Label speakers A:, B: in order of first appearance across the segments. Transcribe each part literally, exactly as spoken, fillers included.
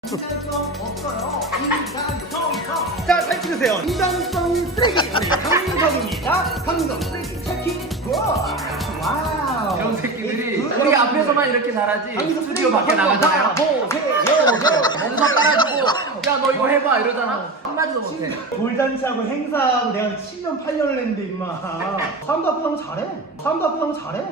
A: 자, 잘 찍으세요. 인간성 쓰레기 강성입니다. 강성 쓰레기 체킹. 와우.
B: 이런 새끼들이 우리 앞에서만 이렇게 잘하지 스튜디오 밖에 나가잖아요. 멍석 깔아주고 야 너 이거 해봐 이러잖아. 한마디도 못해.
A: 돌잔치하고 행사하고 내가 칠 년 팔 년을 했는데 임마. 사람도 앞에 하면 잘해. 사람도 앞에 하면 잘해.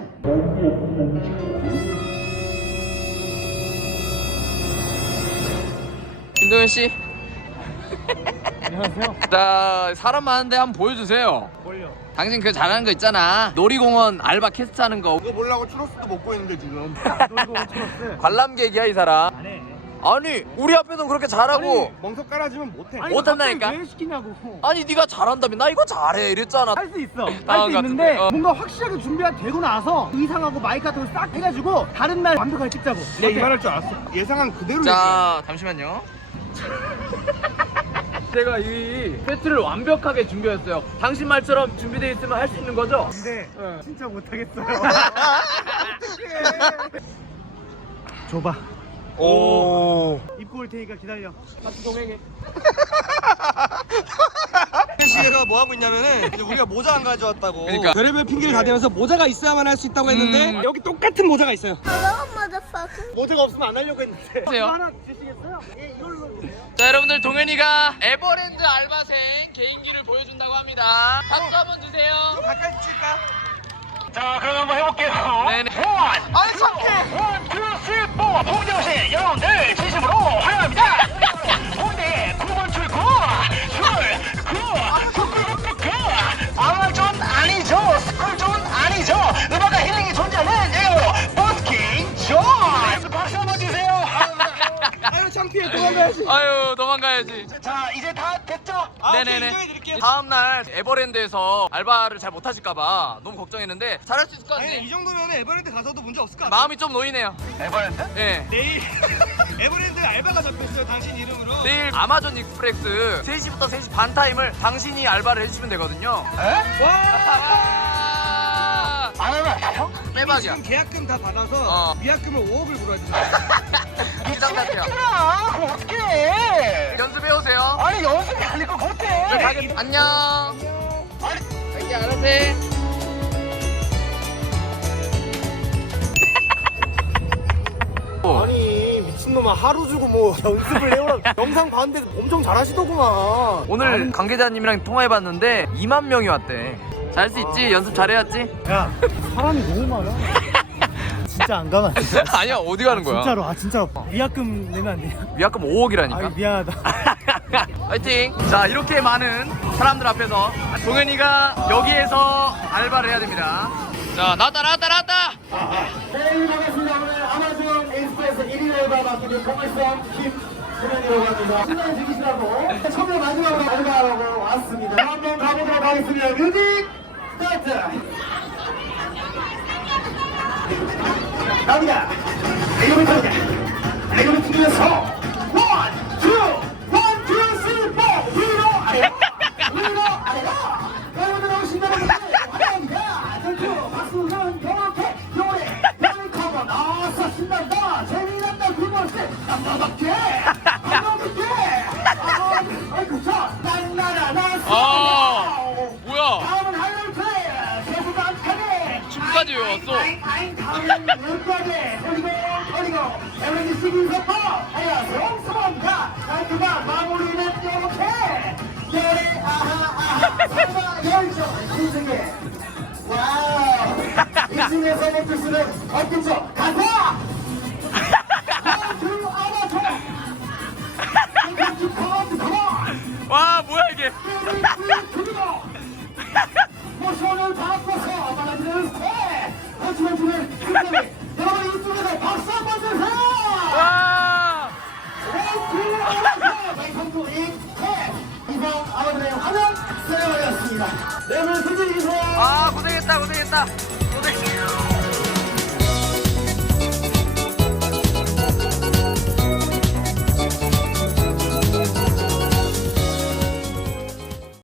C: 김동현 씨.
A: 안녕하세요.
C: 자, 사람 많은데 한번 보여주세요.
A: 뭘요?
C: 당신 그 잘하는 거 있잖아. 놀이공원 알바 캐스트 하는 거.
D: 그거 보려고 추러스도 먹고 있는데 지금.
A: 놀이공원 추러스.
C: 관람객이야 이 사람.
A: 안 해.
C: 아니 우리 앞에서 그렇게 잘하고
D: 멍석 깔아주면 못해.
A: 아니,
C: 못한다니까?
A: 갑자기 왜 시키냐고.
C: 아니 네가 잘한다며 나 이거 잘해 이랬잖아.
A: 할 수 있어.
C: 아,
A: 할 수
C: 같은데?
A: 있는데
C: 어.
A: 뭔가 확실하게 준비가 되고 나서 의상하고 마이크 같은 거 싹 해가지고 다른 날 완벽하게 찍자고.
D: 내가 이 말 할 줄 알았어. 예상한 그대로.
C: 자 잠시만요. 제가 이 세트를 완벽하게 준비했어요. 당신 말처럼 준비되어 있으면 할 수 있는 거죠?
A: 근데 진짜 못하겠어요. 줘봐.
D: 오.
A: 입고 올 테니까 기다려.
C: 같이 동행해.
D: 씨가 뭐 하고 있냐면은 이제 우리가 모자 안 가져왔다고.
C: 그러니까.
D: 별의별 핑계를 다 대면서 모자가 있어야만 할 수 있다고 했는데
C: 음.
D: 여기 똑같은 모자가 있어요.
E: motherfucker.
A: 모자가 없으면 안 하려고 했는데.
C: 보세요.
A: 이거 하나 주시겠어요? 예, 이걸로 주세요.
C: 자 여러분들 동현이가 에버랜드 알바생 개인기를 보여준다고 합니다. 박수 한번 주세요.
D: 가까이 칠까?
F: 자, 그럼 한번 해볼게요.
C: 네네.
F: 원,
D: 아니 착해.
F: 원, 투, 쓰리, 포. 홍정신 여러분들 진심으로 환영합니다. 홍대 구 번 출구, 술, 구, 굿굿굿굿. 아마존 아니죠, 스쿨존 아니죠. 음악과 힐링이 존재하는 에어 버스킹 존. 박수 한번 주세요.
D: 아유 창피해 도망가야지.
C: 아유 도망가야지.
F: 자, 이제 다 됐죠?
D: 아,
C: 네네네.
D: 인정해드릴게요.
C: 다음날 에버랜드에서 알바를 잘 못하실까봐 너무 걱정했는데 잘할 수 있을 것
D: 아니 이
C: 같네.
D: 정도면 에버랜드 가서도 문제 없을 것 같아.
C: 마음이 좀 놓이네요.
F: 에버랜드?
C: 예.
D: 내일 에버랜드 알바가 잡혔어요 당신 이름으로.
C: 내일 아마존 익스프레스 세 시부터 세 시 반 타임을 당신이 알바를 해주시면 되거든요.
F: 에?
D: 와.
F: 안 하면 안 돼요?
C: 대박이야.
D: 지금 계약금 다 받아서
C: 어.
D: 위약금을 오억을 물어야지.
C: 기장 같아요.
F: 아, 그럼 어떡해.
C: 연습해오세요.
F: 아니 연습이 아니고 못해.
C: 네, 가겠... 안녕. 자기 알아서 해.
A: 아니 미친놈아 하루 주고 뭐 연습을 해오라. 영상 봤는데 엄청 잘하시더구만.
C: 오늘 관계자님이랑 통화해봤는데 이만 명이 왔대. 잘 수 있지? 연습 잘해왔지?
A: 야 사람이 너무 많아. 진짜 안 가면 안 돼.
C: 아니야 어디 가는 거야?
A: 진짜로 아 진짜로 위약금 내면 안 돼요?
C: 위약금 오억이라니까.
A: 아 미안하다.
C: 화이팅! 자 이렇게 많은 사람들 앞에서 동현이가 여기에서 알바를 해야 됩니다. 자 나왔다 나왔다 나왔다.
A: 네 반갑습니다. 오늘 아마존 익스프레스 일 일 알바 맡기는 공물성 김승현이라고 합니다. 신나게 즐기시라고 처음에 마지막으로 알바하고 왔습니다. 한번 가보도록 하겠습니다. 뮤직 스타트! 갑니다. 이거부터 갑니다. 이거부터 튕기면서 원, 투, 원, 투, 쓰리, 포 위로 아래로 위로 아래로 여러분들 오신다는 분들 환영합니다. 전투 박수는 경험해 노래 노래 커버 나와서 신난다 재미난다 굴벌새 깜깜하게 깜깜하게 아이고 저 날나라 나서
C: 아 뭐야?
A: 다음은 하이라이트 대부분 안타네
C: 춤까지 외웠어.
A: 아잉 다음은 눈까지 버리고 버리고 에너지 시기 서퍼 하야 성스럽다 깔끔한 마무리는 이렇게 노래 아하 아하 사과 열정 신세계 와우 이쯤에서 멈출 수는 없겠죠 가자 그 아마존 이렇게 커먼트 커먼
C: 와 뭐야 이게?
A: 모션을 바꿔서 받아들이는 스텝 하지만 주는 끝내기 여러분 이쪽에서 박수 한번 주세요
C: 와!
A: 백성구 이 스텝 이상 아마존의 화면 수행하였습니다 여러분 승진이 주세요
C: 아 고생했다 고생했다.